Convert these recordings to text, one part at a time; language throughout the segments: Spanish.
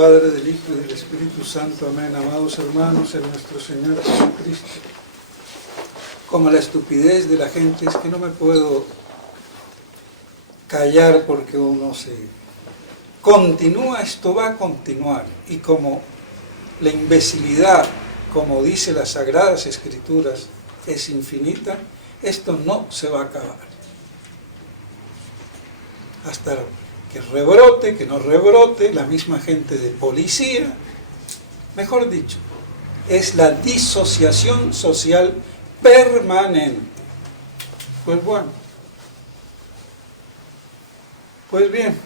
Padre, del Hijo y del Espíritu Santo. Amén. Amados hermanos, en nuestro Señor Jesucristo. Como la estupidez de la gente es que no me puedo callar porque uno se continúa, esto va a continuar. Y como la imbecilidad, como dice las Sagradas Escrituras, es infinita, esto no se va a acabar. Hasta que rebrote, que no rebrote, la misma gente de policía, mejor dicho, es la disociación social permanente. Pues bueno, pues bien,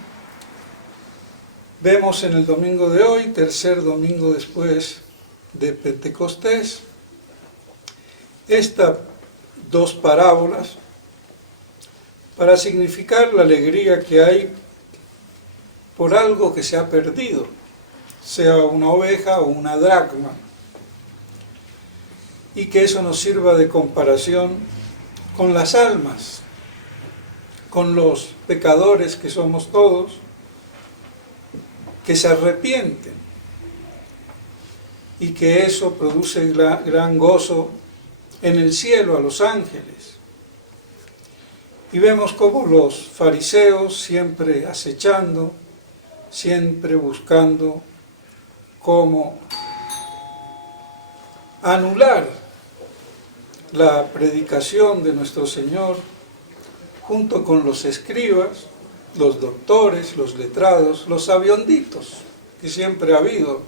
vemos en el domingo de hoy, tercer domingo después de Pentecostés, estas dos parábolas para significar la alegría que hay por algo que se ha perdido, sea una oveja o una dracma, y que eso nos sirva de comparación con las almas, con los pecadores que somos todos, que se arrepienten, y que eso produce gran gozo en el cielo a los ángeles. Y vemos cómo los fariseos, siempre acechando, siempre buscando cómo anular la predicación de nuestro Señor, junto con los escribas, los doctores, los letrados, los sabionditos, que siempre ha habido,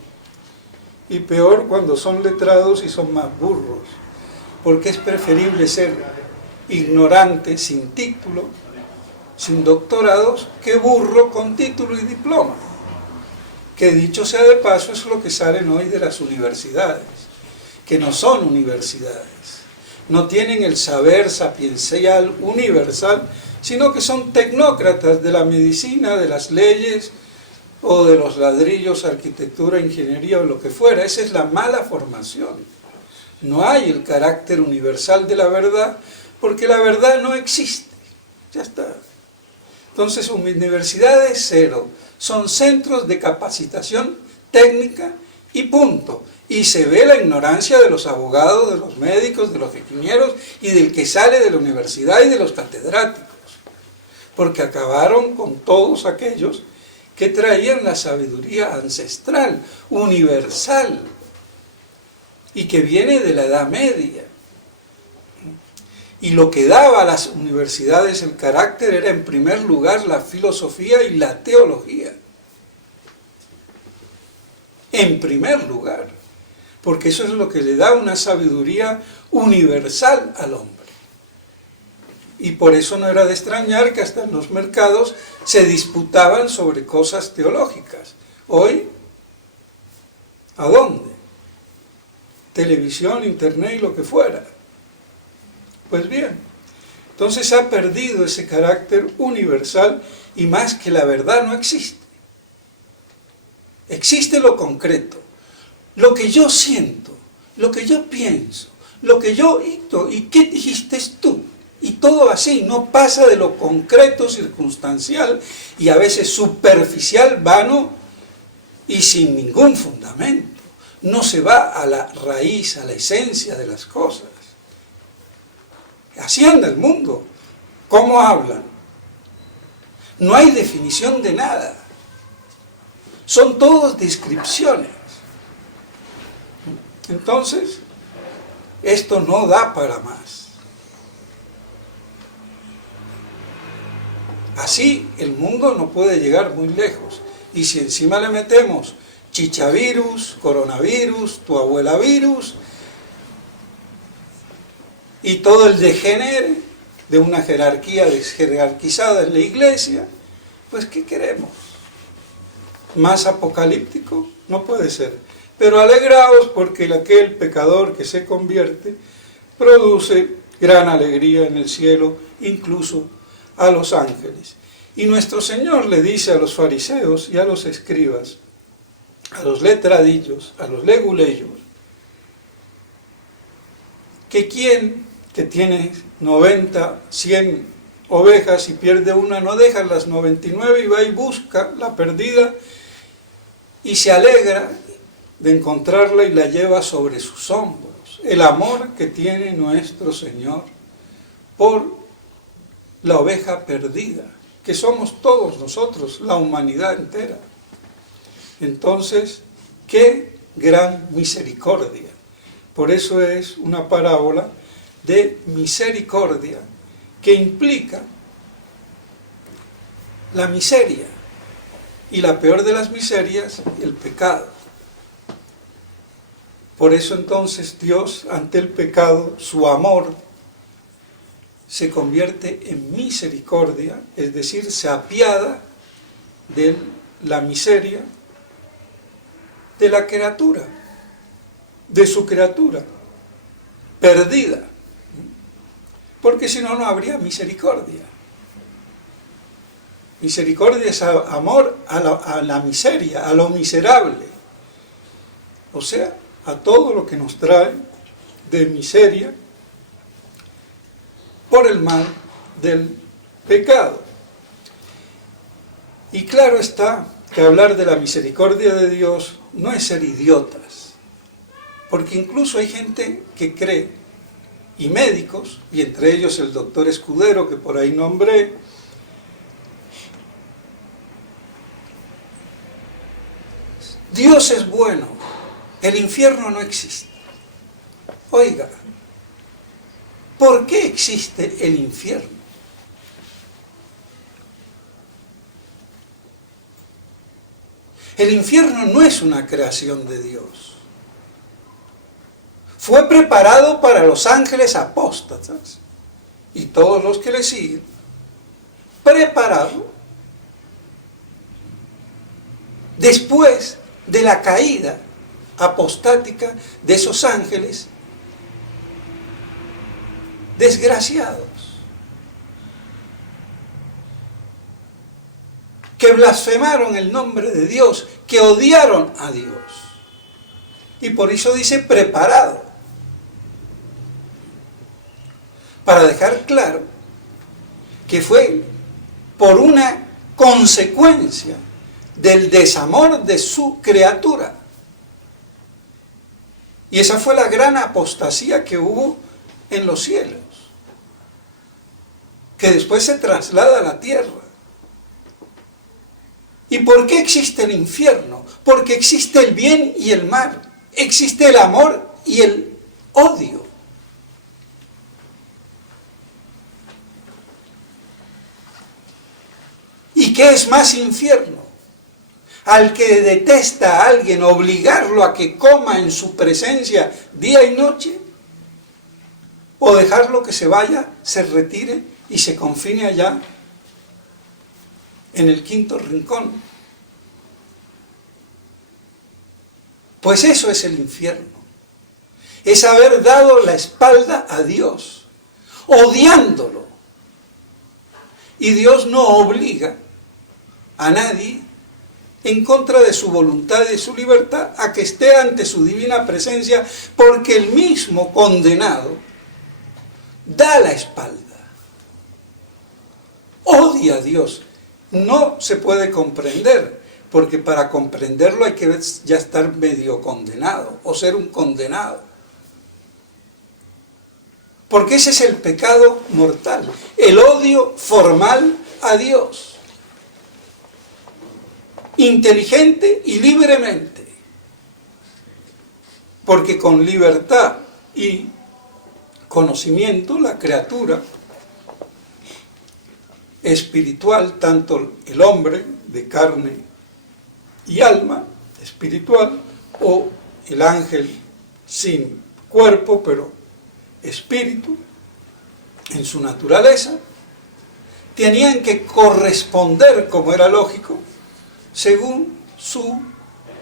y peor cuando son letrados y son más burros, porque es preferible ser ignorante sin título, sin doctorados, que burro con título y diploma, que dicho sea de paso es lo que salen hoy de las universidades, que no son universidades, no tienen el saber sapiencial universal, sino que son tecnócratas de la medicina, de las leyes, o de los ladrillos, arquitectura, ingeniería o lo que fuera. Esa es la mala formación. No hay el carácter universal de la verdad, porque la verdad no existe. Ya está. Entonces, universidades cero, son centros de capacitación técnica y punto. Y se ve la ignorancia de los abogados, de los médicos, de los ingenieros y del que sale de la universidad y de los catedráticos. Porque acabaron con todos aquellos que traían la sabiduría ancestral, universal, y que viene de la Edad Media. Y lo que daba a las universidades el carácter era en primer lugar la filosofía y la teología. En primer lugar, porque eso es lo que le da una sabiduría universal al hombre. Y por eso no era de extrañar que hasta en los mercados se disputaban sobre cosas teológicas. Hoy, ¿a dónde? Televisión, internet y lo que fuera. Pues bien, entonces ha perdido ese carácter universal y más que la verdad no existe. Existe lo concreto, lo que yo siento, lo que yo pienso, lo que yo dicto y qué dijiste tú. Y todo así, no pasa de lo concreto, circunstancial y a veces superficial, vano y sin ningún fundamento. No se va a la raíz, a la esencia de las cosas. Así anda el mundo. ¿Cómo hablan? No hay definición de nada. Son todos descripciones. Entonces, esto no da para más. Así el mundo no puede llegar muy lejos. Y si encima le metemos chichavirus, coronavirus, tu abuela virus, y todo el degenere de una jerarquía desjerarquizada en la iglesia, pues ¿qué queremos? ¿Más apocalíptico? No puede ser. Pero alegraos porque aquel pecador que se convierte produce gran alegría en el cielo, incluso a los ángeles. Y nuestro Señor le dice a los fariseos y a los escribas, a los letradillos, a los leguleyos, que quien que tiene 90, 100 ovejas y pierde una, no deja las 99 y va y busca la perdida y se alegra de encontrarla y la lleva sobre sus hombros. El amor que tiene nuestro Señor por la oveja perdida, que somos todos nosotros, la humanidad entera. Entonces, qué gran misericordia. Por eso es una parábola de misericordia que implica la miseria. Y la peor de las miserias, el pecado. Por eso entonces Dios, ante el pecado, su amor se convierte en misericordia, es decir, se apiada de la miseria de la criatura, de su criatura, perdida. Porque si no, no habría misericordia. Misericordia es amor a la miseria, a lo miserable. O sea, a todo lo que nos trae de miseria por el mal del pecado. Y claro está que hablar de la misericordia de Dios no es ser idiotas, porque incluso hay gente que cree, y médicos, y entre ellos el doctor Escudero, que por ahí nombré, Dios es bueno, el infierno no existe. Oiga, ¿por qué existe el infierno? El infierno no es una creación de Dios. Fue preparado para los ángeles apóstatas y todos los que le siguen. Preparado después de la caída apostática de esos ángeles desgraciados, que blasfemaron el nombre de Dios, que odiaron a Dios. Y por eso dice preparado, para dejar claro que fue por una consecuencia del desamor de su criatura. Y esa fue la gran apostasía que hubo en los cielos, que después se traslada a la tierra. ¿Y por qué existe el infierno? Porque existe el bien y el mal, existe el amor y el odio. ¿Y qué es más infierno? Al que detesta a alguien, obligarlo a que coma en su presencia día y noche, o dejarlo que se vaya, se retire y se confine allá en el quinto rincón. Pues eso es el infierno. Es haber dado la espalda a Dios, odiándolo. Y Dios no obliga a nadie en contra de su voluntad y de su libertad a que esté ante su divina presencia, porque el mismo condenado da la espalda. Odia a Dios. No se puede comprender, porque para comprenderlo hay que ya estar medio condenado o ser un condenado. Porque ese es el pecado mortal, el odio formal a Dios, inteligente y libremente, porque con libertad y conocimiento la criatura espiritual, tanto el hombre de carne y alma espiritual, o el ángel sin cuerpo pero espíritu en su naturaleza, tenían que corresponder, como era lógico, según su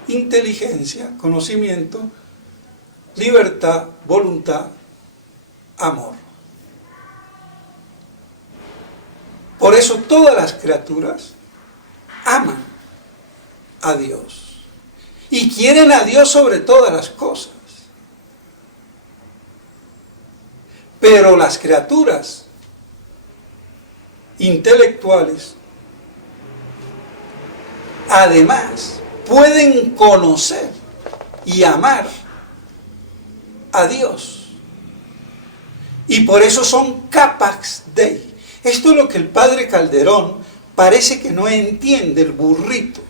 inteligencia, conocimiento, libertad, voluntad, amor. Por eso todas las criaturas aman a Dios y quieren a Dios sobre todas las cosas. Pero las criaturas intelectuales, además, pueden conocer y amar a Dios. Y por eso son capax Dei. Esto es lo que el padre Calderón parece que no entiende, el burrito.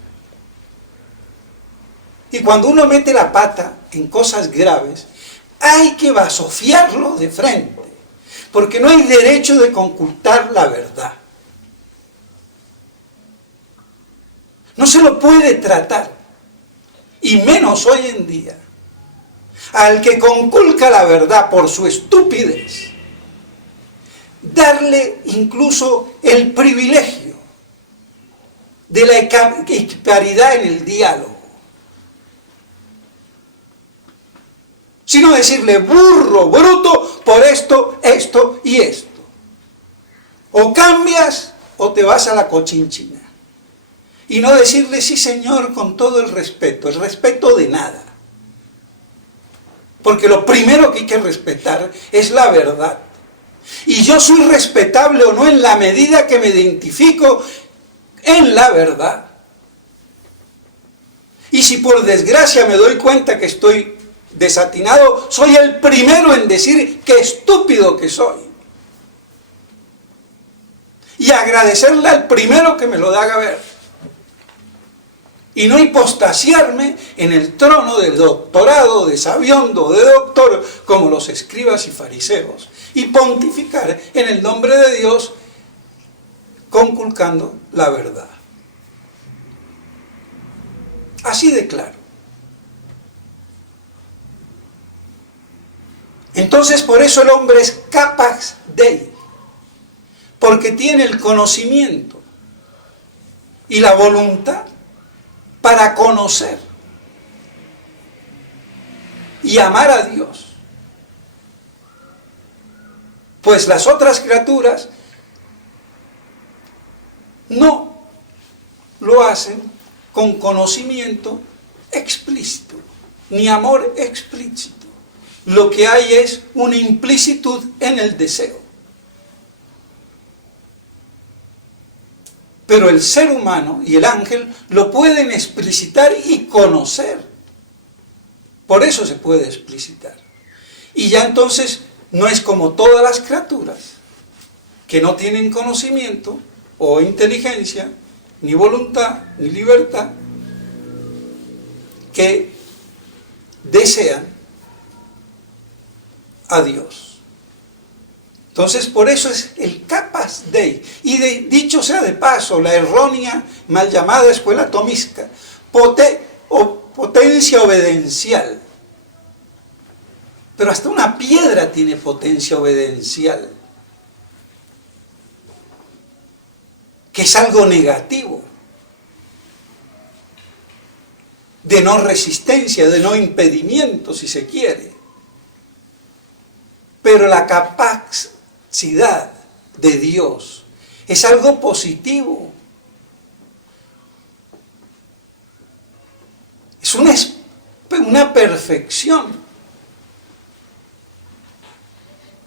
Y cuando uno mete la pata en cosas graves, hay que basofiarlo de frente, porque no hay derecho de conculcar la verdad. No se lo puede tratar, y menos hoy en día. Al que conculca la verdad por su estupidez, darle incluso el privilegio de la equiparidad en el diálogo. Sino decirle burro, bruto, por esto, esto y esto. O cambias o te vas a la cochinchina. Y no decirle sí señor con todo el respeto de nada. Porque lo primero que hay que respetar es la verdad. Y yo soy respetable o no en la medida que me identifico en la verdad. Y si por desgracia me doy cuenta que estoy desatinado, soy el primero en decir qué estúpido que soy. Y agradecerle al primero que me lo haga ver. Y no hipostasiarme en el trono del doctorado, de sabiondo, de doctor, como los escribas y fariseos. Y pontificar en el nombre de Dios, conculcando la verdad. Así de claro. Entonces, por eso el hombre es capax Dei, porque tiene el conocimiento y la voluntad para conocer y amar a Dios. Pues las otras criaturas no lo hacen con conocimiento explícito, ni amor explícito. Lo que hay es una implicitud en el deseo. Pero el ser humano y el ángel lo pueden explicitar y conocer. Por eso se puede explicitar. Y ya entonces no es como todas las criaturas que no tienen conocimiento o inteligencia, ni voluntad, ni libertad, que desean a Dios. Entonces, por eso es el capax Dei. Y dicho sea de paso, la errónea, mal llamada escuela tomista, potencia obedencial. Pero hasta una piedra tiene potencia obedencial, que es algo negativo, de no resistencia, de no impedimento, si se quiere. Pero la capacidad de Dios es algo positivo. Es una perfección.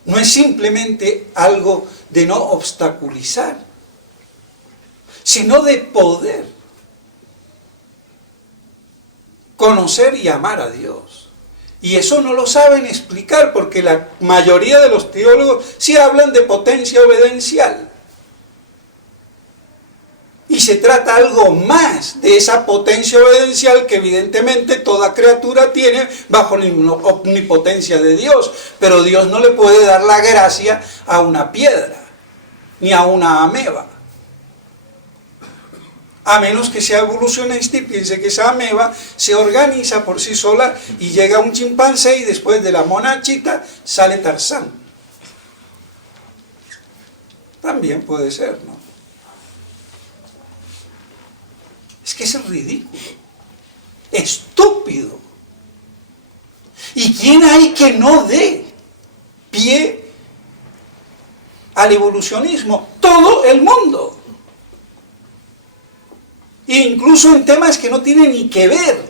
No es simplemente algo de no obstaculizar, sino de poder conocer y amar a Dios. Y eso no lo saben explicar, porque la mayoría de los teólogos sí hablan de potencia obedencial. Y se trata algo más de esa potencia obedencial que evidentemente toda criatura tiene bajo la omnipotencia de Dios. Pero Dios no le puede dar la gracia a una piedra, ni a una ameba. A menos que sea evolucionista y piense que esa ameba se organiza por sí sola y llega a un chimpancé y después de la monachita sale Tarzán. También puede ser, ¿no? Es que es ridículo, estúpido. ¿Y quién hay que no dé pie al evolucionismo? Todo el mundo. Incluso en temas que no tienen ni que ver.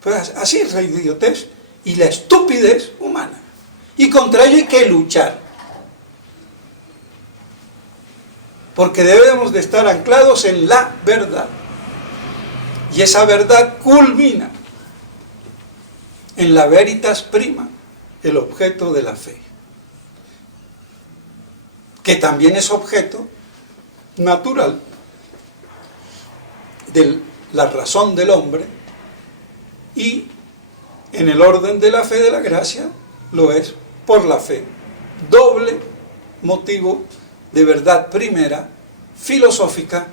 Pues así es la idiotez y la estupidez humana. Y contra ello hay que luchar. porque debemos de estar anclados en la verdad. Y esa verdad culmina en la veritas prima, el objeto de la fe, que también es objeto natural de la razón del hombre, y en el orden de la fe de la gracia lo es por la fe. Doble motivo de verdad primera, filosófica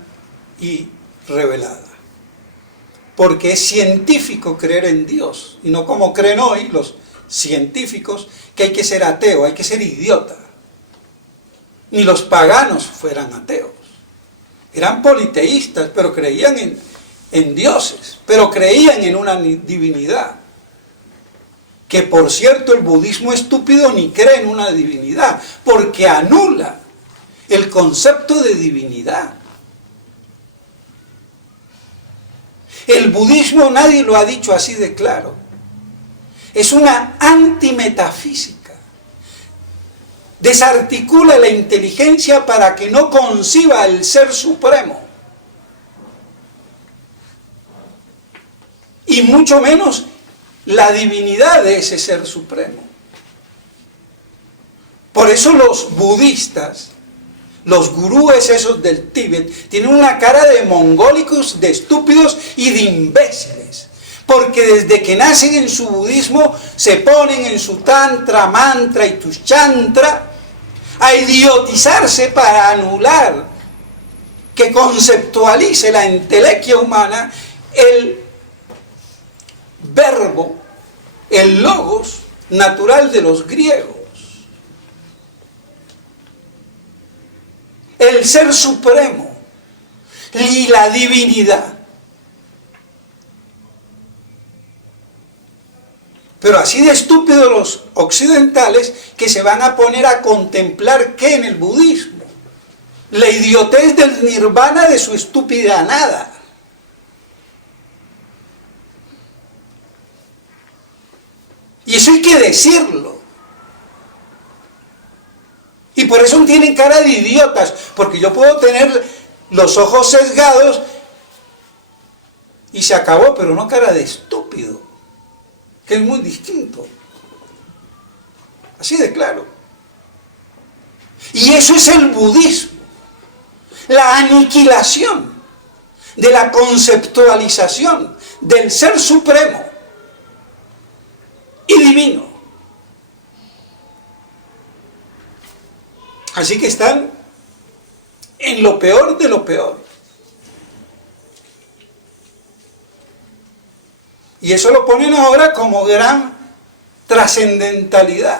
y revelada. Porque es científico creer en Dios, y no como creen hoy los científicos, que hay que ser ateo, hay que ser idiota. Ni los paganos fueran ateos. Eran politeístas, pero creían en dioses, pero creían en una divinidad. Que por cierto el budismo estúpido ni cree en una divinidad, porque anula el concepto de divinidad. El budismo, nadie lo ha dicho así de claro, es una antimetafísica. Desarticula la inteligencia para que no conciba el ser supremo. Y mucho menos la divinidad de ese ser supremo. Por eso los budistas, los gurúes esos del Tíbet, tienen una cara de mongólicos, de estúpidos y de imbéciles. Porque desde que nacen en su budismo, se ponen en su tantra, mantra y tushyantra a idiotizarse para anular que conceptualice la entelequia humana el verbo, el logos natural de los griegos. El ser supremo y la divinidad. Pero así de estúpidos los occidentales que se van a poner a contemplar ¿qué? En el budismo. La idiotez del nirvana de su estúpida nada. Y eso hay que decirlo. Y por eso tienen cara de idiotas, porque yo puedo tener los ojos sesgados y se acabó, pero no cara de estúpido, que es muy distinto. Así de claro. Y eso es el budismo, la aniquilación de la conceptualización del ser supremo y divino. Así que están en lo peor de lo peor. Y eso lo ponen ahora como gran trascendentalidad.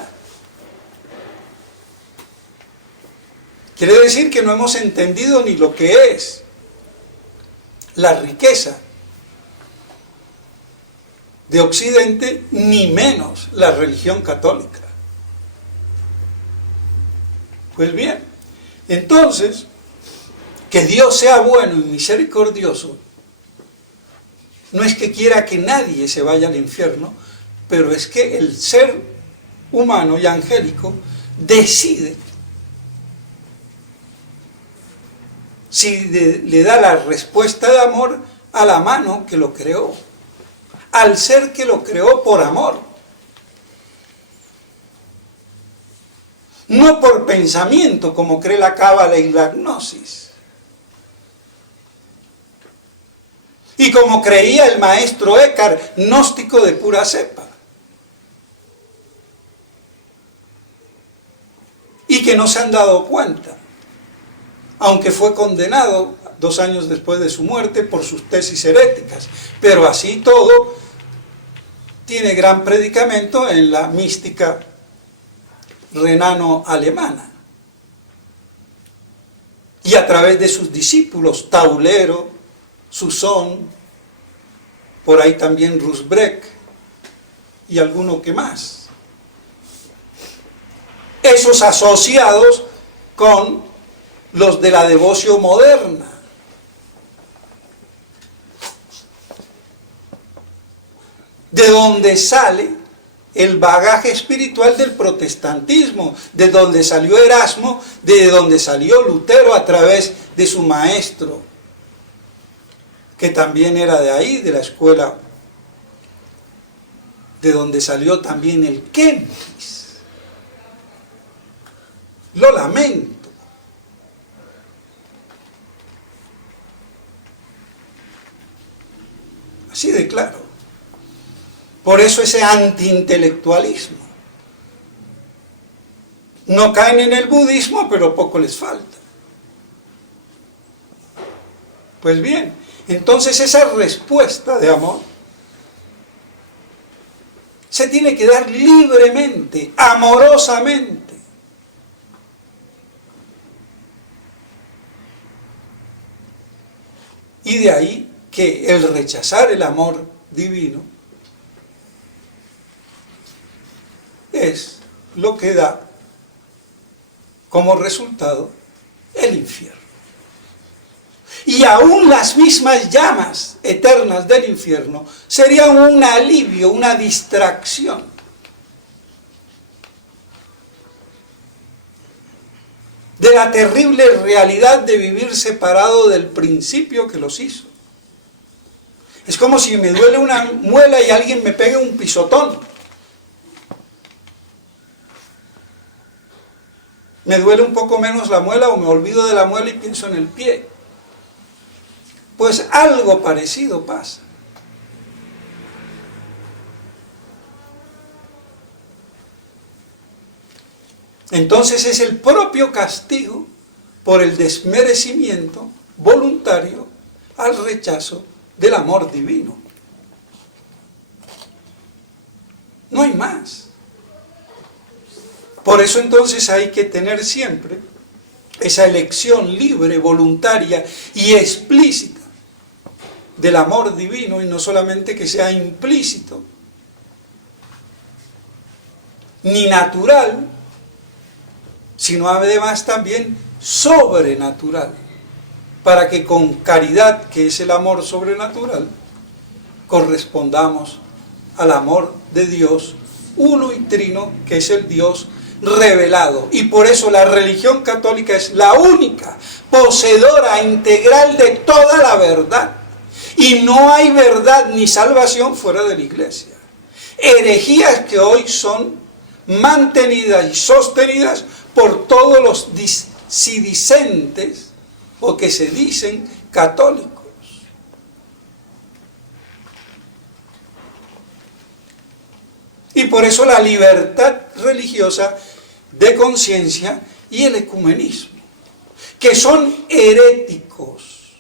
Quiere decir que no hemos entendido ni lo que es la riqueza de Occidente, ni menos la religión católica. Pues bien, entonces, que Dios sea bueno y misericordioso, no es que quiera que nadie se vaya al infierno, pero es que el ser humano y angélico decide si le da la respuesta de amor a la mano que lo creó, al ser que lo creó por amor. No por pensamiento, como cree la cábala y la gnosis. Y como creía el maestro Eckhart, gnóstico de pura cepa. Y que no se han dado cuenta, aunque fue condenado 2 años después de su muerte por sus tesis heréticas. Pero así todo, tiene gran predicamento en la mística renano-alemana. Y a través de sus discípulos, Taulero, Susón, por ahí también Rusbrecht y alguno que más. Esos asociados con los de la devoción moderna. De donde sale el bagaje espiritual del protestantismo, de donde salió Erasmo, de donde salió Lutero a través de su maestro, que también era de ahí, de la escuela, de donde salió también el Kempis. Lo lamento. Así de claro. Por eso ese antiintelectualismo. No caen en el budismo, pero poco les falta. Pues bien, entonces esa respuesta de amor se tiene que dar libremente, amorosamente. Y de ahí que el rechazar el amor divino es lo que da como resultado el infierno. Y aún las mismas llamas eternas del infierno serían un alivio, una distracción. De la terrible realidad de vivir separado del principio que los hizo. Es como si me duele una muela y alguien me pegue un pisotón. Me duele un poco menos la muela o me olvido de la muela y pienso en el pie. Pues algo parecido pasa. Entonces es el propio castigo por el desmerecimiento voluntario al rechazo del amor divino. No hay más. Por eso entonces hay que tener siempre esa elección libre, voluntaria y explícita del amor divino, y no solamente que sea implícito ni natural, sino además también sobrenatural, para que con caridad, que es el amor sobrenatural, correspondamos al amor de Dios uno y trino, que es el Dios revelado. Y por eso la religión católica es la única poseedora integral de toda la verdad. Y no hay verdad ni salvación fuera de la Iglesia. Herejías que hoy son mantenidas y sostenidas por todos los disidentes o que se dicen católicos. Y por eso la libertad religiosa de conciencia y el ecumenismo, que son heréticos.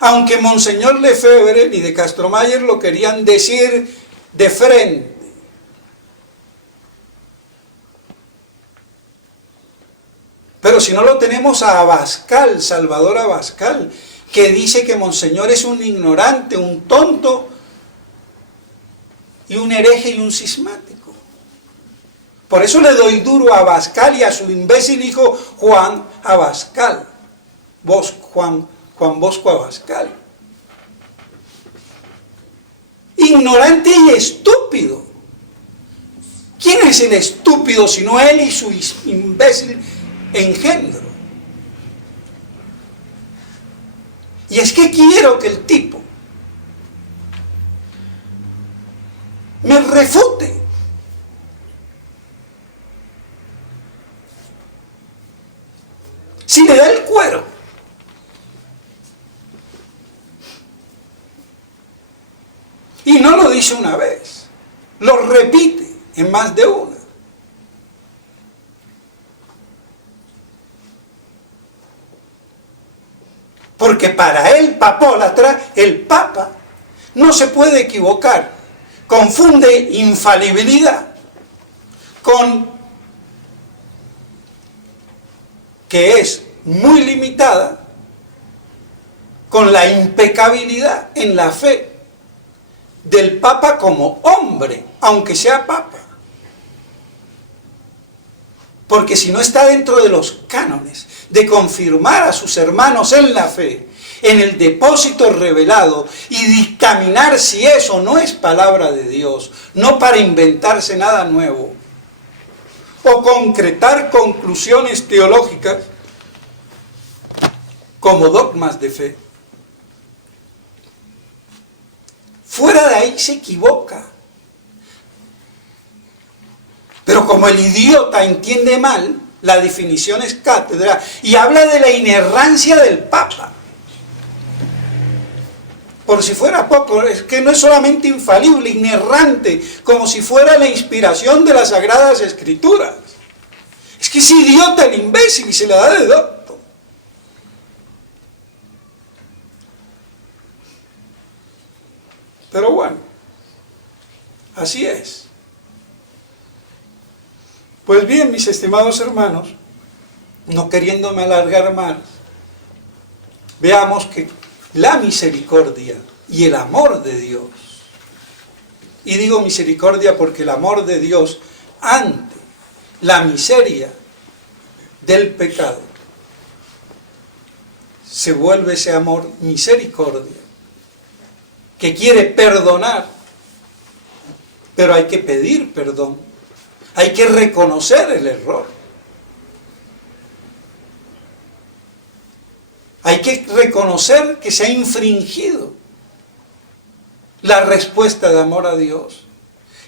Aunque Monseñor Lefebvre y de Castromayer lo querían decir de frente. Pero si no lo tenemos a Abascal, Salvador Abascal, que dice que Monseñor es un ignorante, un tonto, y un hereje y un cismático. Por eso le doy duro a Abascal y a su imbécil hijo Juan Abascal. Juan Bosco Abascal. Ignorante y estúpido. ¿Quién es el estúpido sino él y su imbécil engendro? Y es que quiero que el tipo me refute. Si le da el cuero. Y no lo dice una vez, lo repite en más de una. Porque para el papólatra, el papa no se puede equivocar. Confunde infalibilidad con que es muy limitada, con la impecabilidad en la fe del Papa como hombre, aunque sea Papa. Porque si no está dentro de los cánones de confirmar a sus hermanos en la fe en el depósito revelado y dictaminar si eso no es palabra de Dios, no para inventarse nada nuevo, o concretar conclusiones teológicas como dogmas de fe. Fuera de ahí se equivoca. Pero como el idiota entiende mal, la definición es cátedra y habla de la inerrancia del Papa. Por si fuera poco, es que no es solamente infalible, inerrante, como si fuera la inspiración de las Sagradas Escrituras. Es que es idiota el imbécil y se le da de docto. Pero bueno, así es. Pues bien, mis estimados hermanos, no queriéndome alargar más, veamos que la misericordia y el amor de Dios, y digo misericordia porque el amor de Dios ante la miseria del pecado, se vuelve ese amor misericordia, que quiere perdonar, pero hay que pedir perdón. Hay que reconocer el error. Hay que reconocer que se ha infringido la respuesta de amor a Dios.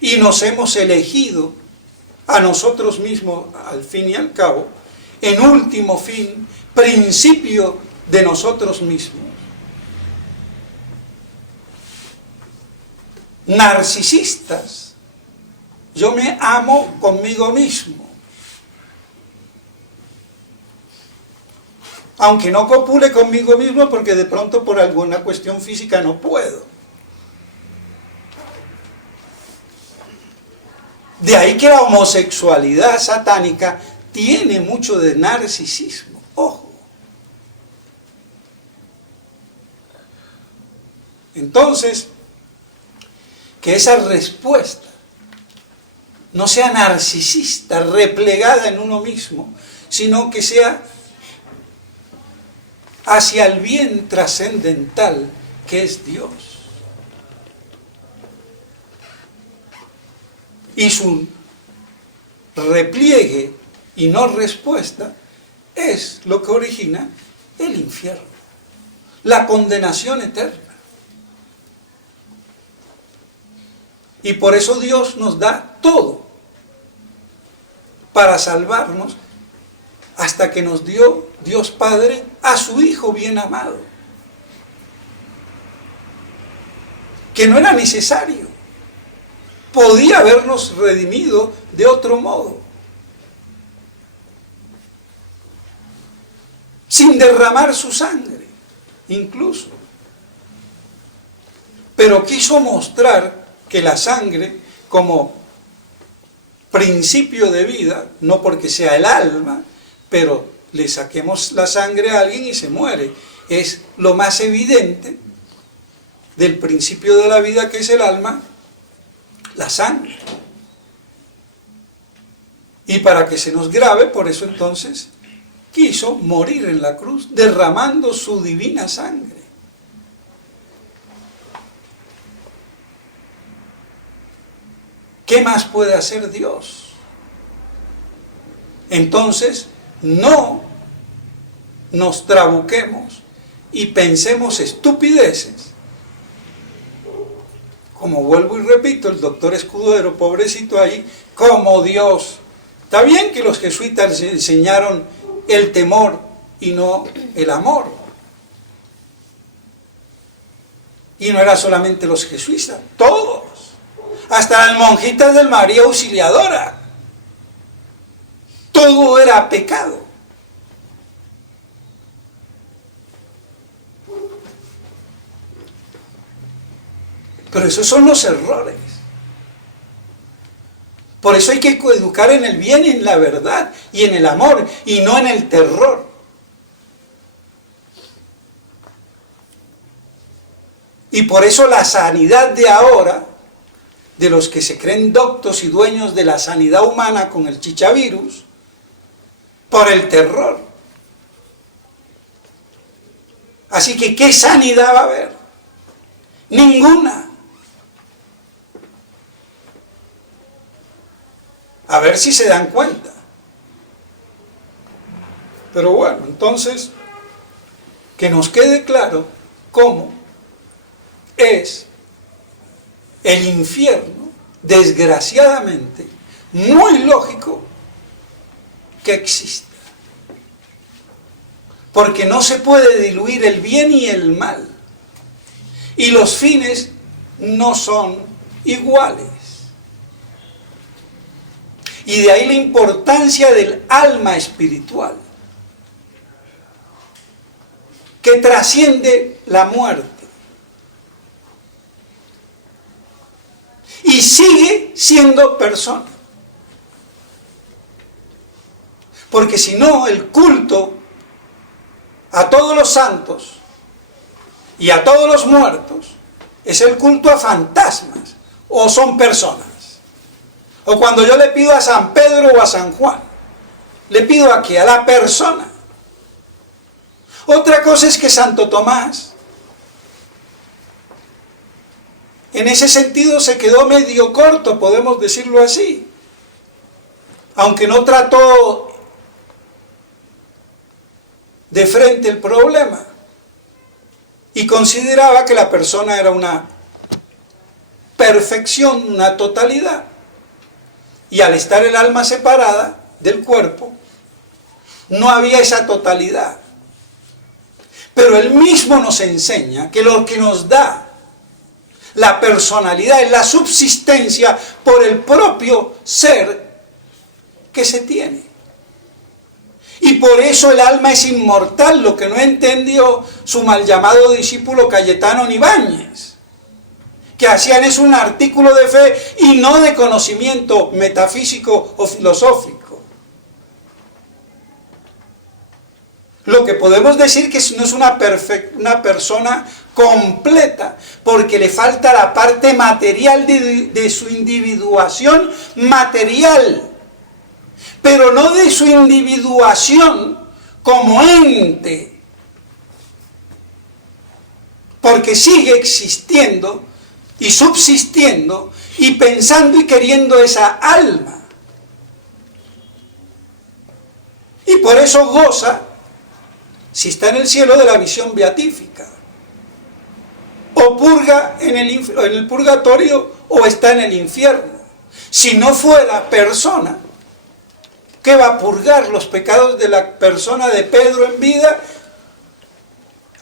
Y nos hemos elegido a nosotros mismos, al fin y al cabo, en último fin, principio de nosotros mismos. Narcisistas. Yo me amo conmigo mismo. Aunque no copule conmigo mismo porque de pronto por alguna cuestión física no puedo. De ahí que la homosexualidad satánica tiene mucho de narcisismo. Ojo. Entonces, que esa respuesta no sea narcisista, replegada en uno mismo, sino que sea hacia el bien trascendental que es Dios. Y su repliegue y no respuesta es lo que origina el infierno, la condenación eterna. Y por eso Dios nos da todo para salvarnos, hasta que nos dio Dios Padre a su Hijo bien amado, que no era necesario, podía habernos redimido de otro modo, sin derramar su sangre, incluso. Pero quiso mostrar que la sangre, como principio de vida, no porque sea el alma, pero le saquemos la sangre a alguien y se muere, es lo más evidente del principio de la vida, que es el alma, la sangre. Y para que se nos grave, por eso entonces quiso morir en la cruz, derramando su divina sangre. ¿Qué más puede hacer Dios? Entonces, no nos trabuquemos y pensemos estupideces. Como vuelvo y repito, el doctor Escudero, pobrecito ahí, como Dios. Está bien que los jesuitas enseñaron el temor y no el amor. Y no era solamente los jesuitas, todos. Hasta las monjitas del María Auxiliadora. Todo era pecado. Pero esos son los errores. Por eso hay que educar en el bien y en la verdad, y en el amor, y no en el terror. Y por eso la sanidad de ahora, de los que se creen doctos y dueños de la sanidad humana con el chichavirus, por el terror. Así que, ¿qué sanidad va a haber? Ninguna. A ver si se dan cuenta. Pero bueno, entonces, que nos quede claro cómo es el infierno, desgraciadamente, muy lógico que exista. Porque no se puede diluir el bien y el mal. Y los fines no son iguales. Y de ahí la importancia del alma espiritual, que trasciende la muerte. Y sigue siendo persona. Porque si no, el culto a todos los santos y a todos los muertos es el culto a fantasmas, o son personas. O cuando yo le pido a San Pedro o a San Juan, le pido a ¿qué? A la persona. Otra cosa es que Santo Tomás, en ese sentido, se quedó medio corto, podemos decirlo así. Aunque no trató de frente el problema. Y consideraba que la persona era una perfección, una totalidad. Y al estar el alma separada del cuerpo, no había esa totalidad. Pero él mismo nos enseña que lo que nos da la personalidad es la subsistencia por el propio ser que se tiene. Y por eso el alma es inmortal, lo que no entendió su mal llamado discípulo Cayetano Ibáñez, que hacían es un artículo de fe y no de conocimiento metafísico o filosófico. Lo que podemos decir que no es una persona completa, porque le falta la parte material de su individuación material, pero no de su individuación como ente, porque sigue existiendo y subsistiendo y pensando y queriendo esa alma. Y por eso goza, si está en el cielo, de la visión beatífica, o purga en el purgatorio, o está en el infierno. Si no fuera persona, ¿qué va a purgar los pecados de la persona de Pedro en vida?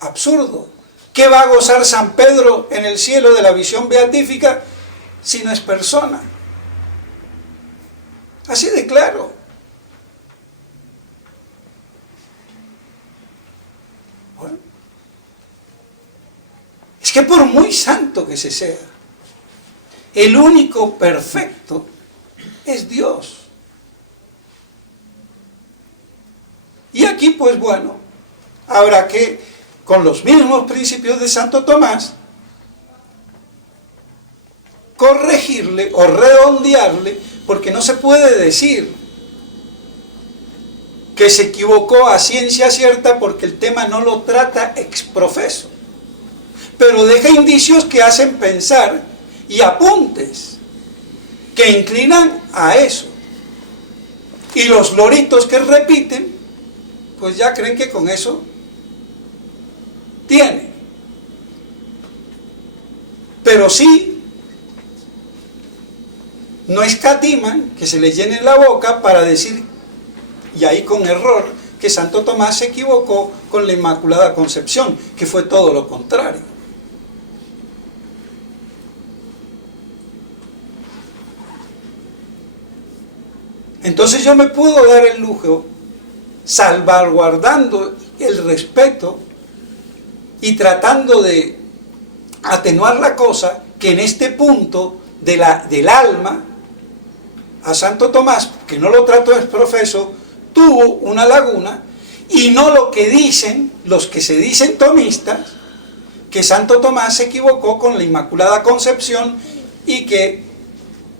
Absurdo. ¿Qué va a gozar San Pedro en el cielo de la visión beatífica si no es persona? Así de claro. Bueno, es que por muy santo que se sea, el único perfecto es Dios. Y aquí, pues bueno, habrá que, con los mismos principios de Santo Tomás, corregirle o redondearle, porque no se puede decir que se equivocó a ciencia cierta porque el tema no lo trata ex profeso, pero deja indicios que hacen pensar y apuntes que inclinan a eso. Y los loritos que repiten, pues ya creen que con eso tiene. Pero sí, no escatiman que se les llene la boca para decir, y ahí con error, que Santo Tomás se equivocó con la Inmaculada Concepción, que fue todo lo contrario. Entonces yo me puedo dar el lujo, salvaguardando el respeto y tratando de atenuar la cosa, que en este punto del alma, a Santo Tomás, que no lo trato ex profeso, tuvo una laguna, y no lo que dicen los que se dicen tomistas, que Santo Tomás se equivocó con la Inmaculada Concepción y que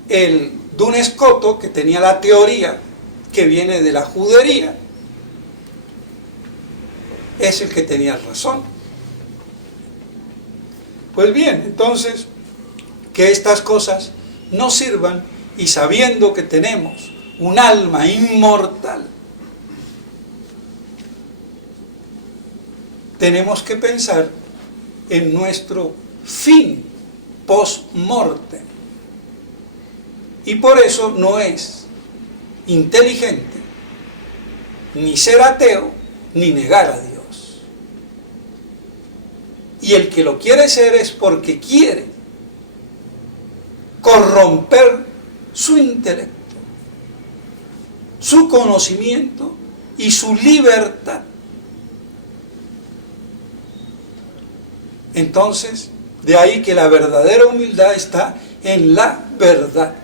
el Duns Scotus, que tenía la teoría que viene de la judería, es el que tenía razón. Pues bien, entonces, que estas cosas nos sirvan, y sabiendo que tenemos un alma inmortal, tenemos que pensar en nuestro fin post-mortem. Y por eso no es inteligente ni ser ateo ni negar a Dios. Y el que lo quiere ser es porque quiere corromper su intelecto, su conocimiento y su libertad. Entonces, de ahí que la verdadera humildad está en la verdad.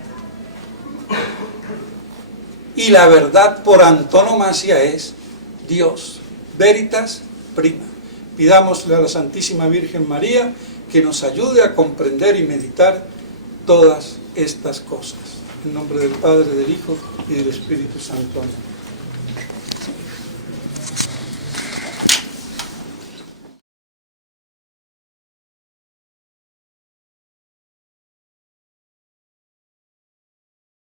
Y la verdad por antonomasia es Dios, veritas prima. Pidámosle a la Santísima Virgen María que nos ayude a comprender y meditar todas estas cosas. En nombre del Padre, del Hijo y del Espíritu Santo. Amén.